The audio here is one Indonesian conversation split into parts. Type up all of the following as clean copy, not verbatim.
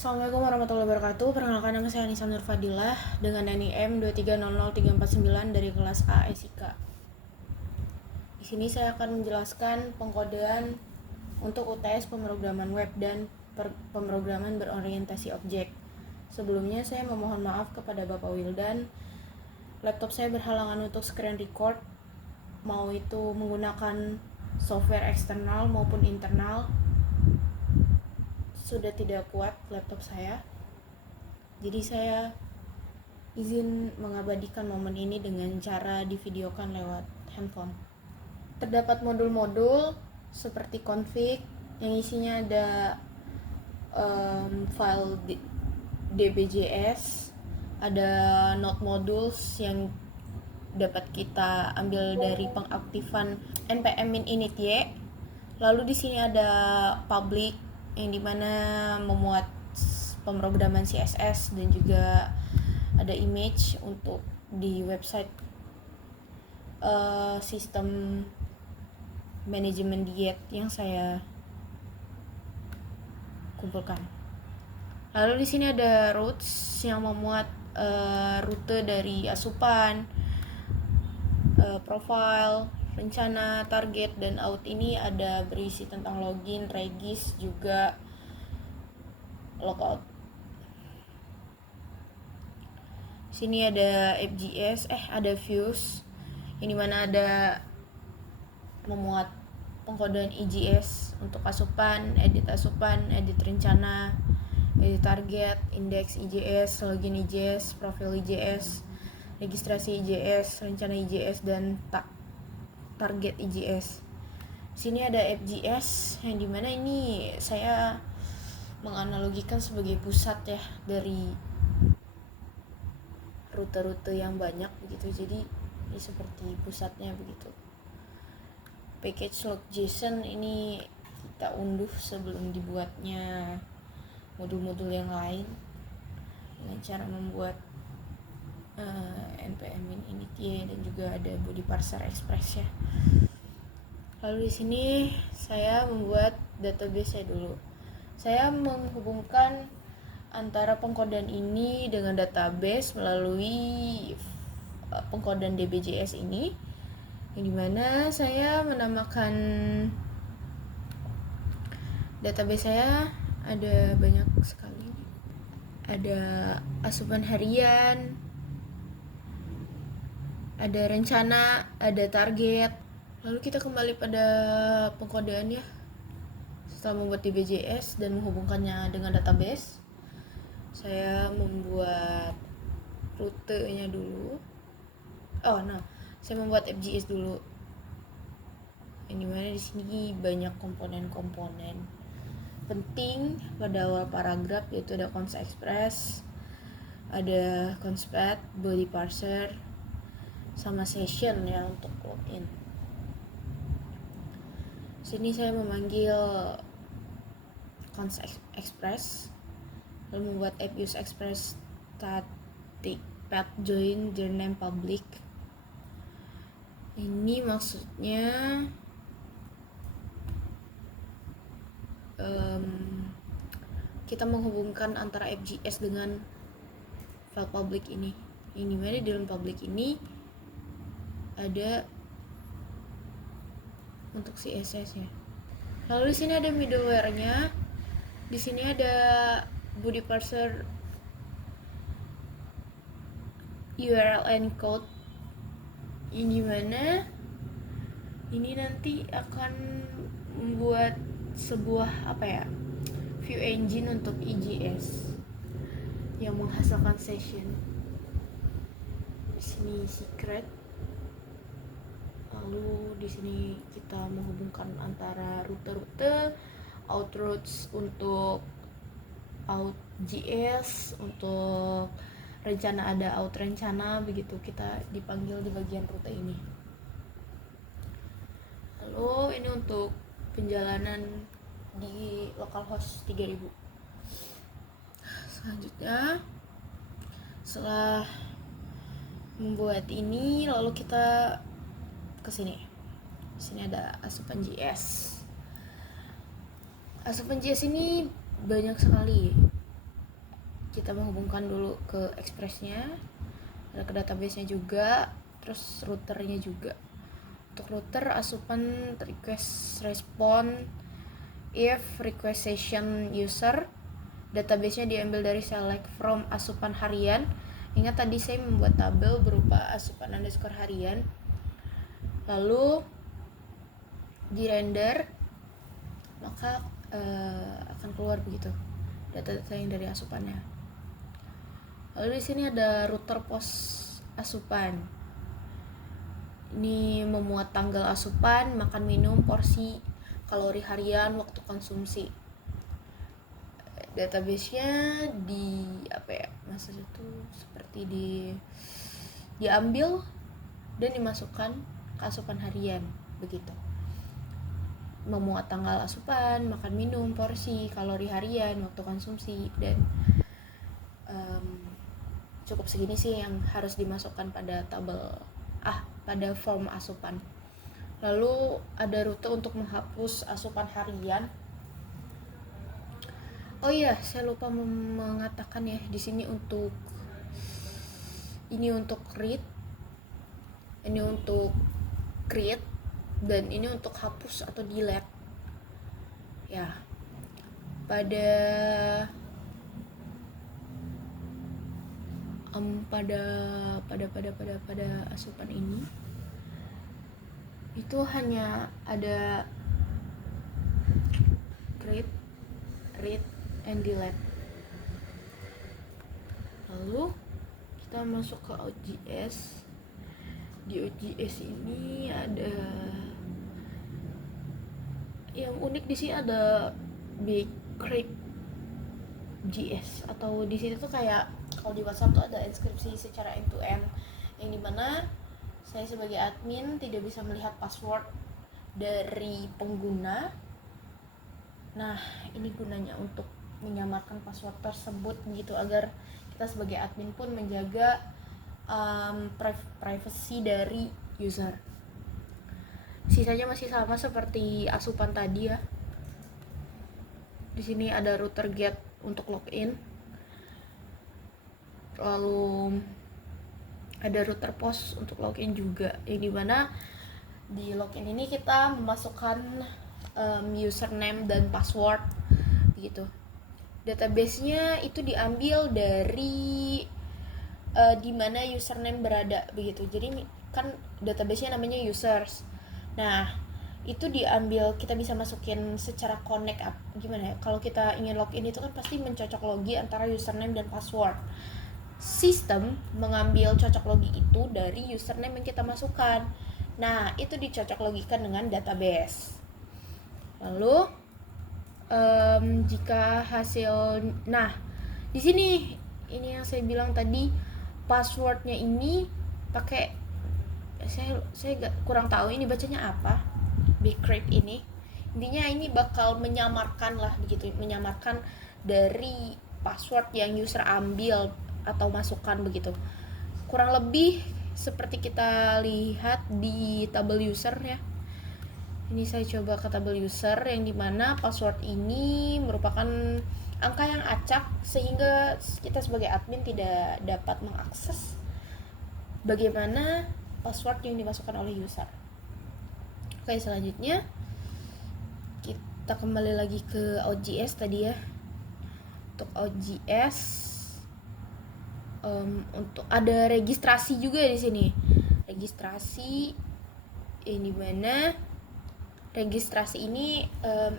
Assalamualaikum warahmatullahi wabarakatuh. Perkenalkan, nama saya Anissa Nur Fadilah dengan NIM 2300349 dari kelas A SIK. Di sini saya akan menjelaskan pengkodean untuk UTS pemrograman web dan pemrograman berorientasi objek. Sebelumnya saya memohon maaf kepada Bapak Wildan. Laptop saya berhalangan untuk screen record, mau itu menggunakan software eksternal maupun internal. Sudah tidak kuat laptop saya, jadi saya izin mengabadikan momen ini dengan cara divideokan lewat handphone. Terdapat modul-modul seperti config yang isinya ada file dbjs, ada node modules yang dapat kita ambil dari pengaktifan npm init-y. Lalu di sini ada public yang dimana memuat pemrograman CSS dan juga ada image untuk di website sistem manajemen diet yang saya kumpulkan. Lalu di sini ada routes yang memuat rute dari asupan, profile, rencana, target, dan out. Ini ada berisi tentang login, regis, juga logout. Sini ada FGS, ada views, yang dimana ada memuat pengkodean IGS untuk asupan, edit rencana, edit target, index IJS, login IJS, profil IJS, registrasi IJS, rencana IJS, dan target IJS. Sini ada FGS yang dimana ini saya menganalogikan sebagai pusat ya dari rute-rute yang banyak begitu, jadi ini seperti pusatnya begitu. Package log.json ini kita unduh sebelum dibuatnya modul-modul yang lain dengan cara membuat npm init-y dan juga ada body parser express ya. Lalu di sini saya membuat database dulu. Saya menghubungkan antara pengkodean ini dengan database melalui pengkodean dbjs ini, yang dimana saya menamakan database saya ada banyak sekali. Ada asupan harian, ada rencana, ada target. Lalu kita kembali pada pengkodean ya. Setelah membuat dbjs dan menghubungkannya dengan database, saya membuat rutenya dulu. Saya membuat FGS dulu. Yang dimana di sini banyak komponen-komponen penting pada awal paragraf, yaitu ada const express, ada constpath, body parser, sama session ya untuk login. Sini saya memanggil const express, lalu membuat app use express static path join their name public. Ini maksudnya kita menghubungkan antara FGS dengan file public ini. Ini mana di dalam public ini ada untuk CSS ya. Lalu di sini ada middleware-nya. Di sini ada body parser URL encode. Ini mana ini nanti akan membuat sebuah view engine untuk IJS yang menghasilkan session. Di sini secret. Lalu di sini kita menghubungkan antara rute-rute, out routes untuk out.js, untuk rencana ada out rencana begitu, kita dipanggil di bagian rute ini. Lalu ini untuk penjalanan di localhost 3000. Selanjutnya setelah membuat ini, lalu kita ke sini. Di sini ada asupan JS. Asupan JS ini banyak sekali. kita menghubungkan dulu ke Express-nya, ada ke database-nya juga, terus routernya juga. Untuk router asupan request respond if request session user, database-nya diambil dari select from asupan harian. Ingat tadi saya membuat tabel berupa asupan underscore harian, lalu di render maka akan keluar begitu data-data yang dari asupannya. Lalu di sini ada router pos asupan. Ini memuat tanggal asupan, makan minum, porsi, kalori harian, waktu konsumsi. Database-nya di masa itu seperti diambil dan dimasukkan ke asupan harian begitu. Memuat tanggal asupan, makan minum, porsi, kalori harian, waktu konsumsi, dan cukup segini sih yang harus dimasukkan pada pada form asupan. Lalu ada rute untuk menghapus asupan harian. Oh iya, saya lupa mengatakan ya, di sini untuk read, ini untuk create, dan ini untuk hapus atau delete. Ya, pada asupan ini itu hanya ada create, read, and delete. Lalu kita masuk ke OJS. Di OJS ini ada yang unik, di sini ada Bcrypt JS, atau di sini tuh kayak kalau di WhatsApp tuh ada inskripsi secara end to end, yang dimana saya sebagai admin tidak bisa melihat password dari pengguna. Nah, ini gunanya untuk menyamarkan password tersebut gitu, agar kita sebagai admin pun menjaga privacy dari user. Sisanya masih sama seperti asupan tadi ya. Di sini ada router get untuk login, lalu ada router post untuk login juga, yang dimana di login ini kita memasukkan username dan password gitu. Database-nya itu diambil dari di mana username berada begitu. Jadi kan database-nya namanya users. Nah, itu diambil, kita bisa masukin secara connect gimana ya, kalau kita ingin login itu kan pasti mencocok logi antara username dan password. Sistem mengambil cocok logi itu dari username yang kita masukkan. Nah, itu dicocok logikan dengan database. Lalu jika hasil, nah di sini ini yang saya bilang tadi, passwordnya ini pakai, saya kurang tahu ini bacanya apa, Bcrypt ini. Intinya ini bakal menyamarkan lah begitu, menyamarkan dari password yang user ambil atau masukkan begitu. Kurang lebih seperti kita lihat di tabel user ya. Ini saya coba ke tabel user, yang dimana password ini merupakan angka yang acak, sehingga kita sebagai admin tidak dapat mengakses bagaimana password yang dimasukkan oleh user. Oke, selanjutnya kita kembali lagi ke OJS tadi ya. Untuk OJS untuk ada registrasi juga di sini. Registrasi yang dimana registrasi ini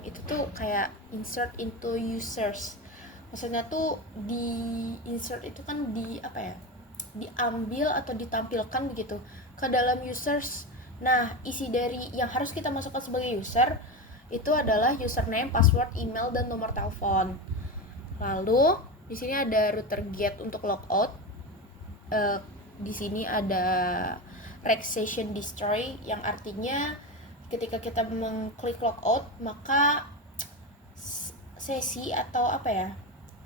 itu tuh kayak insert into users. Maksudnya tuh di insert itu kan diambil atau ditampilkan begitu ke dalam users. Nah, isi dari yang harus kita masukkan sebagai user itu adalah username, password, email, dan nomor telepon. Lalu di sini ada router get untuk logout. Di sini ada reg session destroy, yang artinya ketika kita mengklik logout, maka sesi atau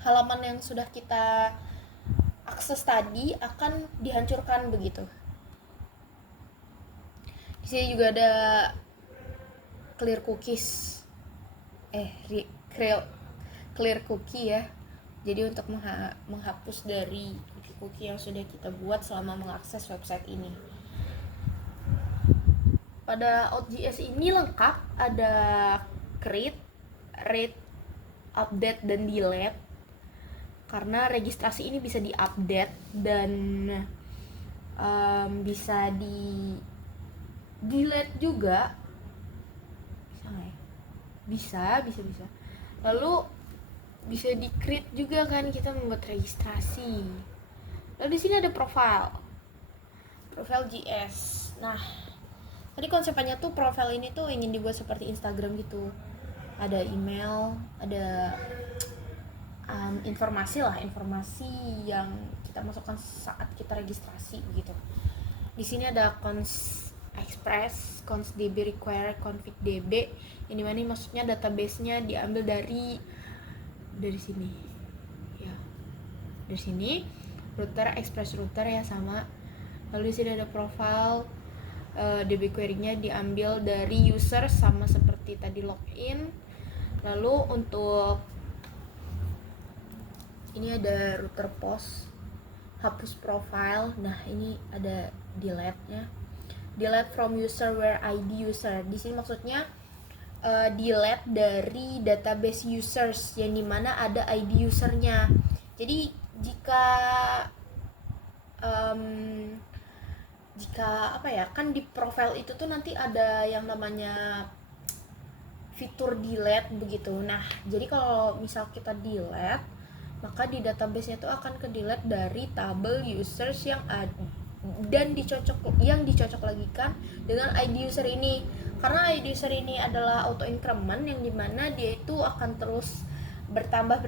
halaman yang sudah kita akses tadi akan dihancurkan begitu. Di sini juga ada clear cookies, clear cookie ya, Jadi untuk menghapus dari cookie yang sudah kita buat selama mengakses website ini. Pada Out.js ini lengkap, ada create, read, update, dan delete. Karena registrasi ini bisa di-update dan bisa di-delete juga. Bisa nggak ya? Bisa. Lalu bisa di-create juga kan, kita membuat registrasi. Lalu di sini ada profile JS. Nah, tadi konsepnya tuh profile ini tuh ingin dibuat seperti Instagram gitu. Ada email, ada informasi yang kita masukkan saat kita registrasi begitu. Di sini ada cons express, cons db require, config db. Ini mana maksudnya database-nya diambil dari sini. Ya. Dari sini router express router ya sama. Lalu di sini ada profile, db query-nya diambil dari user sama seperti tadi login. Lalu untuk ini ada router post, hapus profile. Nah, ini ada delete-nya. Delete from user where ID user. Di sini maksudnya delete dari database users yang dimana ada ID usernya. Jadi jika apa ya, kan di profile itu tuh nanti ada yang namanya fitur delete begitu. Nah, jadi kalau misal kita delete, maka di database-nya itu akan ke delete dari tabel users yang ada dan dicocok lagikan dengan ID user ini. Karena ID user ini adalah auto increment yang dimana dia itu akan terus bertambah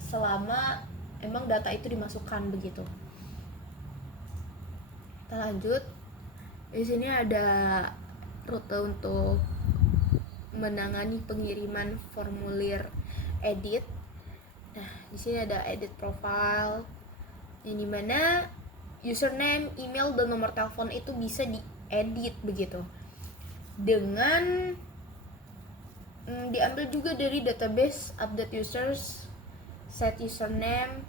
selama emang data itu dimasukkan begitu. Kita lanjut. Di sini ada rute untuk menangani pengiriman formulir edit. Nah, di sini ada edit profile yang dimana username, email, dan nomor telepon itu bisa diedit begitu dengan diambil juga dari database update users, set username,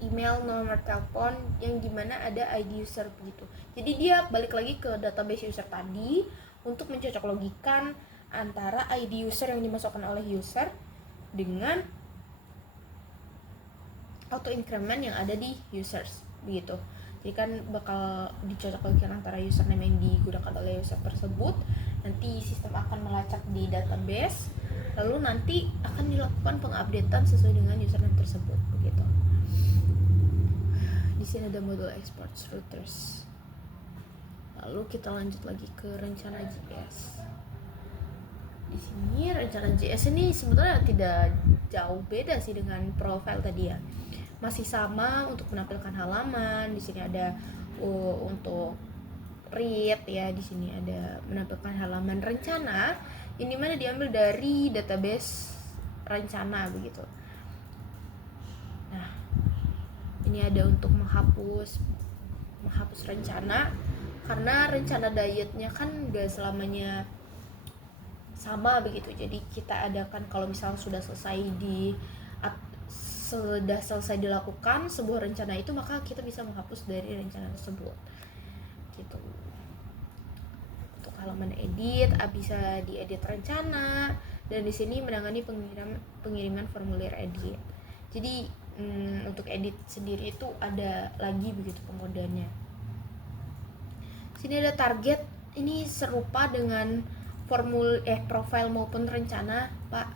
email, nomor telepon yang dimana ada ID user begitu. Jadi dia balik lagi ke database user tadi untuk mencocok logikan antara ID user yang dimasukkan oleh user dengan auto increment yang ada di users begitu. Jadi kan bakal dicocok logikan antara username yang digunakan oleh user tersebut. Nanti sistem akan melacak di database, lalu nanti akan dilakukan pengupdatean sesuai dengan username tersebut begitu. Di sini ada modul export routers. Lalu kita lanjut lagi ke rencana JS. Di sini rencana JS ini sebetulnya tidak jauh beda sih dengan profile tadi ya. Masih sama untuk menampilkan halaman. Di sini ada untuk read ya. Di sini ada menampilkan halaman rencana yang dimana diambil dari database rencana begitu. Nah, ini ada untuk menghapus rencana, karena rencana dietnya kan gak selamanya sama begitu. Jadi kita adakan kalau misalnya sudah selesai dilakukan sebuah rencana itu, maka kita bisa menghapus dari rencana tersebut gitu. Untuk halaman edit bisa diedit rencana, dan di sini menangani pengiriman formulir edit. Jadi untuk edit sendiri itu ada lagi begitu pengkodeannya. Sini ada target, ini serupa dengan profile maupun rencana, Pak.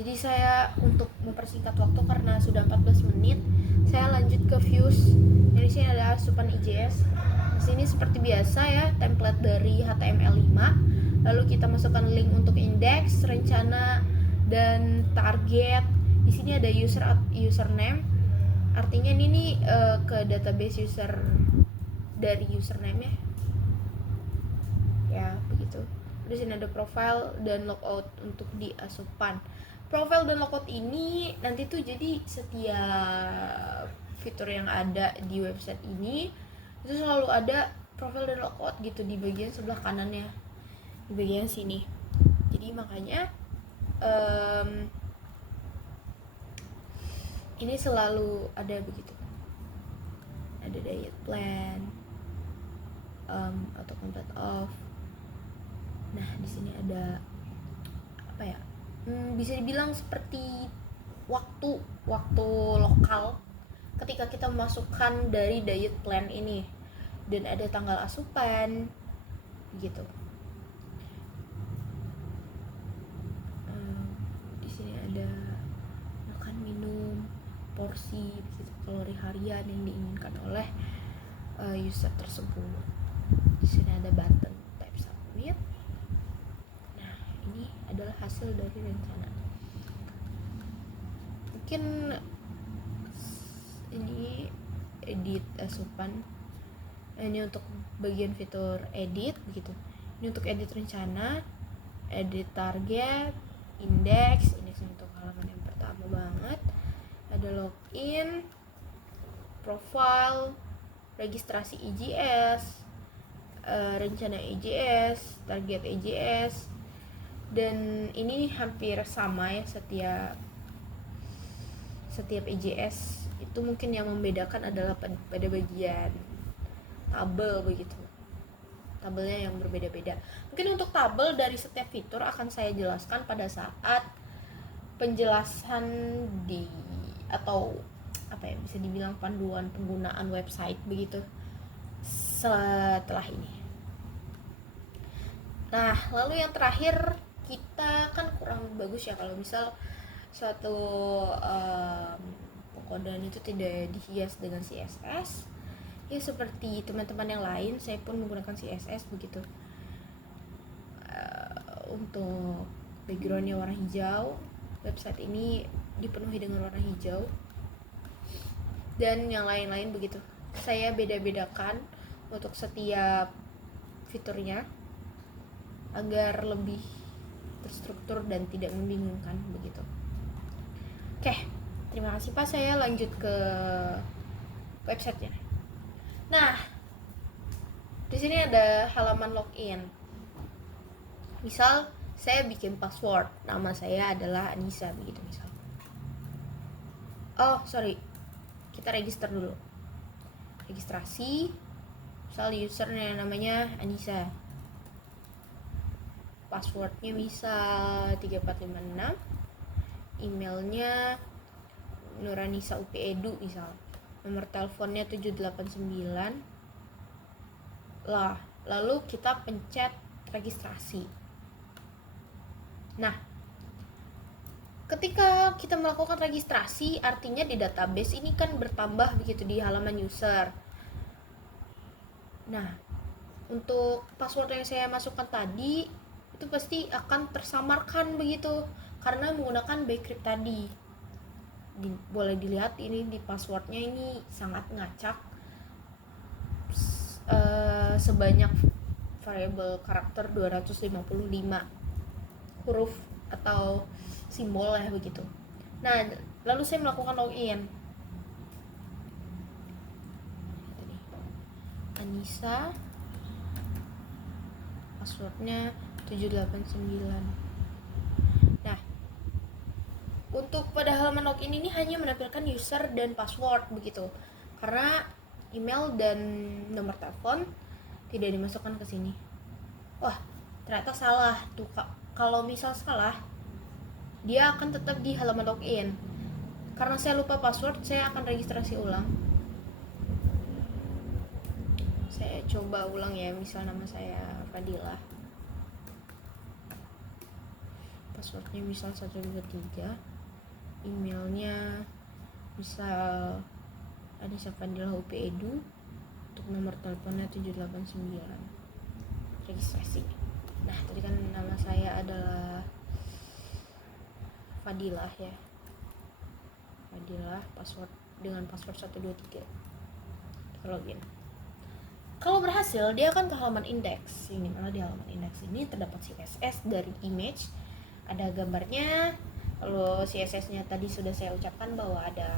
Jadi saya untuk mempersingkat waktu karena sudah 14 menit, saya lanjut ke views. Di sini ada asupan IJS. Di sini seperti biasa ya, template dari HTML5. Lalu kita masukkan link untuk indeks, rencana, dan target. Di sini ada username. Artinya ini ke database user dari username ya. Ya, begitu. Di sini ada profile dan logout untuk di asupan. Profile dan logout ini nanti tuh jadi setiap fitur yang ada di website ini itu selalu ada profile dan logout gitu di bagian sebelah kanannya, di bagian sini. Jadi makanya ini selalu ada begitu, ada diet plan, atau complete off. Nah di sini ada apa ya, bisa dibilang seperti waktu lokal ketika kita memasukkan dari diet plan ini, dan ada tanggal asupan gitu. Di sini ada makan minum, porsi begitu, kalori harian yang diinginkan oleh user tersebut. Di sini ada button tap submit. Nah ini adalah hasil dari rencana. Mungkin ini edit asupan, ini untuk bagian fitur edit begitu. Ini untuk edit rencana, edit target, indeks untuk halaman yang pertama banget. Ada login, profile, registrasi EJS, rencana EJS, target EJS, dan ini hampir sama ya setiap EJS itu. Mungkin yang membedakan adalah pada bagian tabel begitu, tabelnya yang berbeda-beda. Mungkin untuk tabel dari setiap fitur akan saya jelaskan pada saat penjelasan atau apa ya, bisa dibilang panduan penggunaan website begitu setelah ini. Nah lalu yang terakhir, kita kan kurang bagus ya kalau misal suatu pengkodean itu tidak dihias dengan CSS. Ya seperti teman-teman yang lain, saya pun menggunakan CSS begitu. Untuk backgroundnya warna hijau, website ini dipenuhi dengan warna hijau, dan yang lain-lain begitu. Saya beda-bedakan untuk setiap fiturnya agar lebih terstruktur dan tidak membingungkan begitu. Oke, terima kasih Pak. Saya lanjut ke websitenya. Nah, di sini ada halaman login. Misal saya bikin password, nama saya adalah Anissa begitu misal. Kita register dulu. Registrasi. Misal usernya namanya Anissa. Passwordnya misal 3456. Emailnya Nuranisa UPEDU misal. Nomor teleponnya 789. Lalu kita pencet registrasi. Nah, ketika kita melakukan registrasi, artinya di database ini kan bertambah begitu di halaman user. Nah, untuk password yang saya masukkan tadi itu pasti akan tersamarkan begitu karena menggunakan bcrypt tadi. Boleh dilihat ini di passwordnya ini sangat ngacak, sebanyak variabel karakter 255 huruf atau simbol ya begitu. Nah lalu saya melakukan login. Anissa, passwordnya 789. Untuk pada halaman login ini hanya menampilkan user dan password begitu, karena email dan nomor telepon tidak dimasukkan ke sini. Wah, ternyata salah tuh Kak. Kalau misal salah, dia akan tetap di halaman login. Karena saya lupa password, saya akan registrasi ulang. Saya coba ulang ya, misal nama saya Fadilah. Passwordnya misal 123. Emailnya misal Anissa Fadilah UPEDU. Untuk nomor teleponnya 789. Registrasi. Nah tadi kan nama saya adalah Fadilah ya, Fadilah, password dengan password 123. Kita login. Kalau berhasil, dia akan ke halaman indeks. Ini mana di halaman indeks ini terdapat CSS dari image, ada gambarnya. Kalau CSS-nya tadi sudah saya ucapkan bahwa ada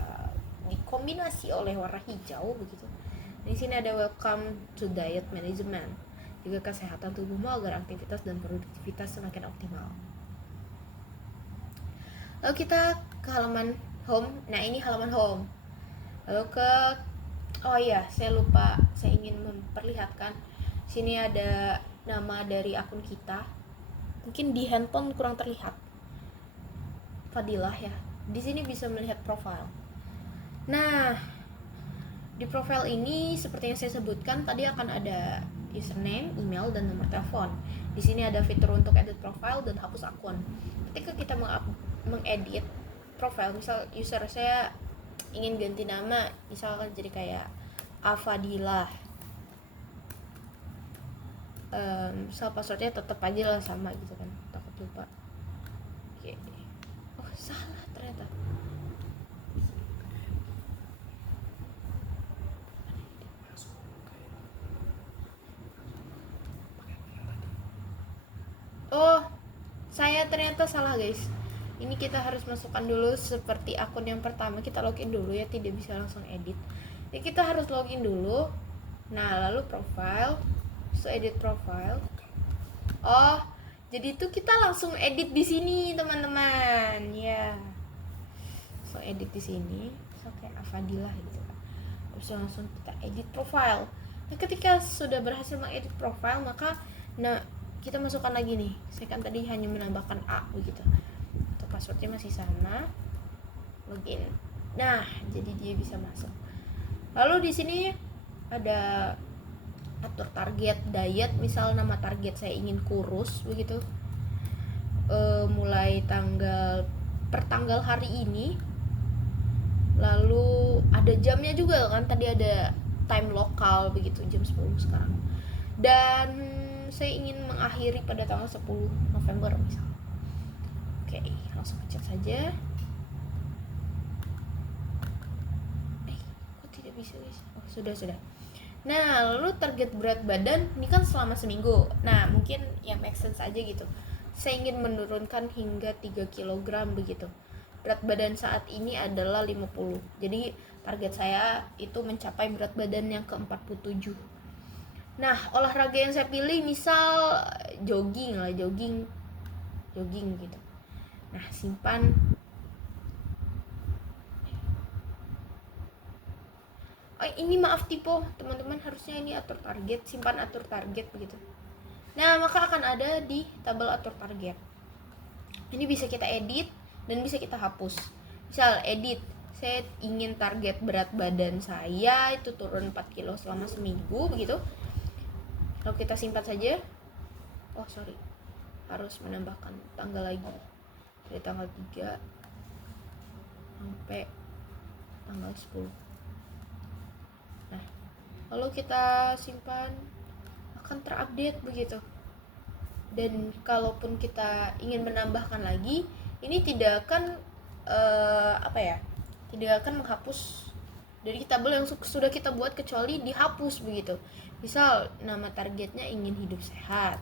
dikombinasi oleh warna hijau begitu. Di sini ada welcome to diet management, juga kesehatan tubuhmu agar aktivitas dan produktivitas semakin optimal. Lalu kita ke halaman home. Nah, ini halaman home. Lalu oh iya, saya lupa, saya ingin memperlihatkan. Sini ada nama dari akun kita. Mungkin di handphone kurang terlihat. Fadilah ya. Di sini bisa melihat profil. Nah, di profil ini seperti yang saya sebutkan tadi akan ada username, email, dan nomor telepon. Di sini ada fitur untuk edit profile dan hapus akun. Ketika kita mengedit profile, misal user saya ingin ganti nama, misalkan jadi kayak Afadilah. Misal passwordnya tetap aja lah sama gitu kan, takut lupa. Oke. Oh, salah ternyata. Oh, saya ternyata salah guys. Ini kita harus masukkan dulu seperti akun yang pertama, kita login dulu ya, tidak bisa langsung edit. Ya, kita harus login dulu. Nah, lalu profile, so edit profile. Oh, jadi itu kita langsung edit di sini teman-teman. Ya, so edit di sini, so kayak Afadilah gitu kan. Terus langsung kita edit profile. Nah, ketika sudah berhasil mengedit profile, maka kita masukkan lagi nih. Saya kan tadi hanya menambahkan A begitu. Atau passwordnya masih sama. Login. Nah, jadi dia bisa masuk. Lalu di sini ada atur target diet, misal nama target saya ingin kurus begitu. Mulai per tanggal hari ini. Lalu ada jamnya juga kan, tadi ada time lokal begitu, jam 10 sekarang. Dan saya ingin mengakhiri pada tanggal 10 November misal. Oke, langsung pencet saja. Kok tidak bisa guys? Oh, sudah. Nah, lalu target berat badan ini kan selama seminggu. Nah, mungkin yang make sense aja gitu. Saya ingin menurunkan hingga 3 kg begitu. Berat badan saat ini adalah 50. Jadi target saya itu mencapai berat badan yang ke-47. Nah, olahraga yang saya pilih misal jogging gitu. Nah, simpan. Oh, ini maaf typo, teman-teman, harusnya ini atur target, simpan atur target begitu. Nah, maka akan ada di tabel atur target. Ini bisa kita edit dan bisa kita hapus. Misal edit, saya ingin target berat badan saya itu turun 4 kilo selama seminggu begitu. Lalu kita simpan saja. Oh sorry, harus menambahkan tanggal lagi, dari tanggal 3 sampai tanggal 10. Nah, lalu kita simpan, akan terupdate begitu. Dan kalaupun kita ingin menambahkan lagi, ini tidak akan tidak akan menghapus dari tabel yang sudah kita buat, kecuali dihapus begitu. Misal nama targetnya ingin hidup sehat,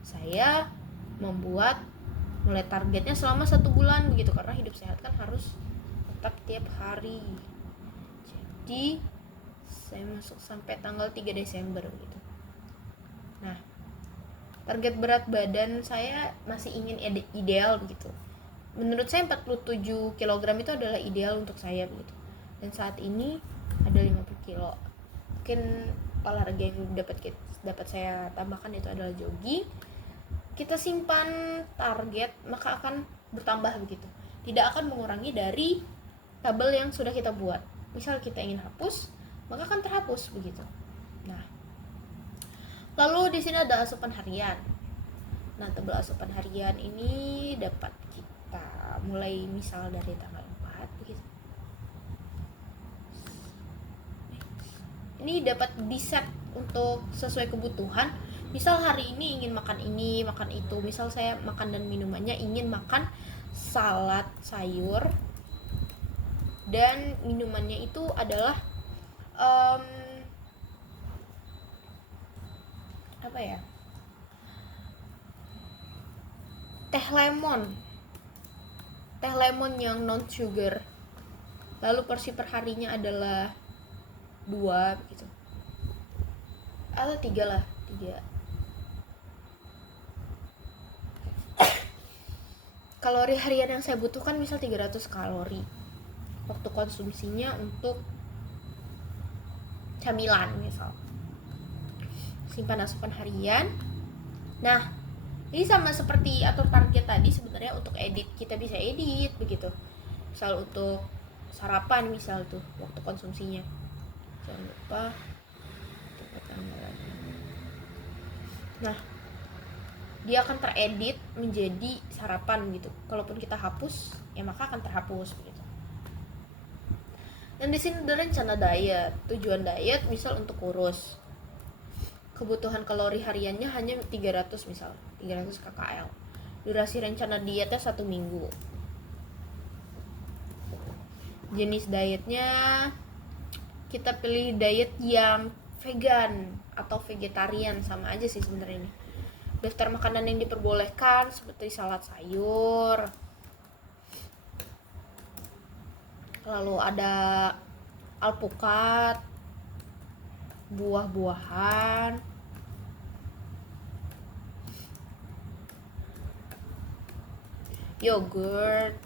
saya membuat mulai targetnya selama 1 bulan begitu, karena hidup sehat kan harus tetap tiap hari. Jadi saya masuk sampai tanggal 3 Desember gitu. Nah, target berat badan saya masih ingin ideal begitu. Menurut saya 47 kg itu adalah ideal untuk saya begitu. Dan saat ini ada 50 kilo. Mungkin olahraga yang dapat saya tambahkan itu adalah jogging. Kita simpan target, maka akan bertambah begitu. Tidak akan mengurangi dari tabel yang sudah kita buat. Misal kita ingin hapus, maka akan terhapus begitu. Nah, lalu di sini ada asupan harian. Nah, tabel asupan harian ini dapat kita mulai misal dari tanggal 4 begitu. Ini dapat di-set untuk sesuai kebutuhan. Misal hari ini ingin makan ini, makan itu. Misal saya makan dan minumannya ingin makan salad sayur, dan minumannya itu adalah teh lemon yang non sugar. Lalu porsi perharinya adalah 2 begitu, atau 3 lah, 3. kalori harian yang saya butuhkan misal 300 kalori. Waktu konsumsinya untuk camilan misal. Simpan asupan harian. Nah, ini sama seperti atur target tadi sebenarnya. Untuk edit kita bisa edit begitu. Misal untuk sarapan misal tuh waktu konsumsinya. Jangan lupa. Nah, dia akan teredit menjadi sarapan gitu. Kalaupun kita hapus, ya maka akan terhapus gitu. Dan di sini ada rencana diet. Tujuan diet misal untuk kurus. Kebutuhan kalori hariannya hanya 300 misal, 300 kcal. Durasi rencana dietnya 1 minggu. Jenis dietnya kita pilih diet yang vegan atau vegetarian, sama aja sih sebenarnya ini. Daftar makanan yang diperbolehkan seperti salad sayur, lalu ada alpukat, buah-buahan, yogurt.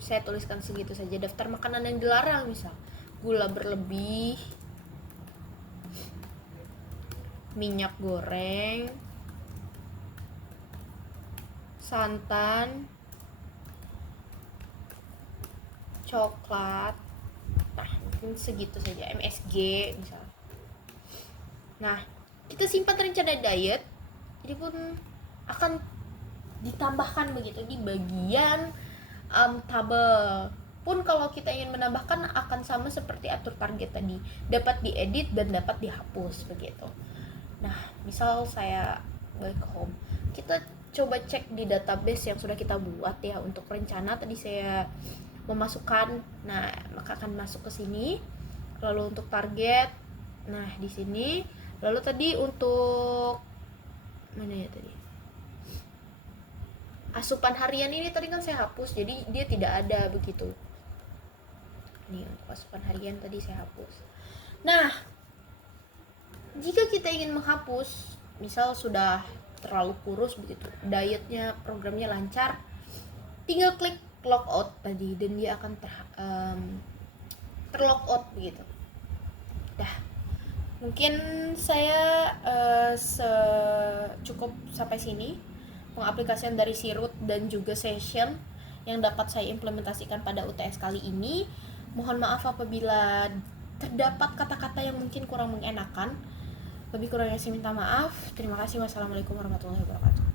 Saya tuliskan segitu saja. Daftar makanan yang dilarang misal gula berlebih, minyak goreng, santan, coklat. Nah, mungkin segitu saja. MSG misal. Nah, kita simpan rencana diet. Jadi pun akan ditambahkan begitu di bagian tabel. Pun kalau kita ingin menambahkan akan sama seperti atur target tadi, dapat diedit dan dapat dihapus begitu. Nah, misal saya back home, kita coba cek di database yang sudah kita buat ya. Untuk rencana tadi saya memasukkan, nah maka akan masuk ke sini. Lalu untuk target, nah di sini. Lalu tadi untuk mana ya tadi? Asupan harian ini tadi kan saya hapus, jadi dia tidak ada begitu. Ini untuk asupan harian tadi saya hapus. Nah, jika kita ingin menghapus, misal sudah terlalu kurus begitu, dietnya, programnya lancar, tinggal klik logout tadi dan dia akan terlogout begitu. Dah, mungkin saya cukup sampai sini pengaplikasian dari Sirut dan juga Session yang dapat saya implementasikan pada UTS kali ini. Mohon maaf apabila terdapat kata-kata yang mungkin kurang mengenakan. Lebih kurangnya saya minta maaf. Terima kasih. Wassalamualaikum warahmatullahi wabarakatuh.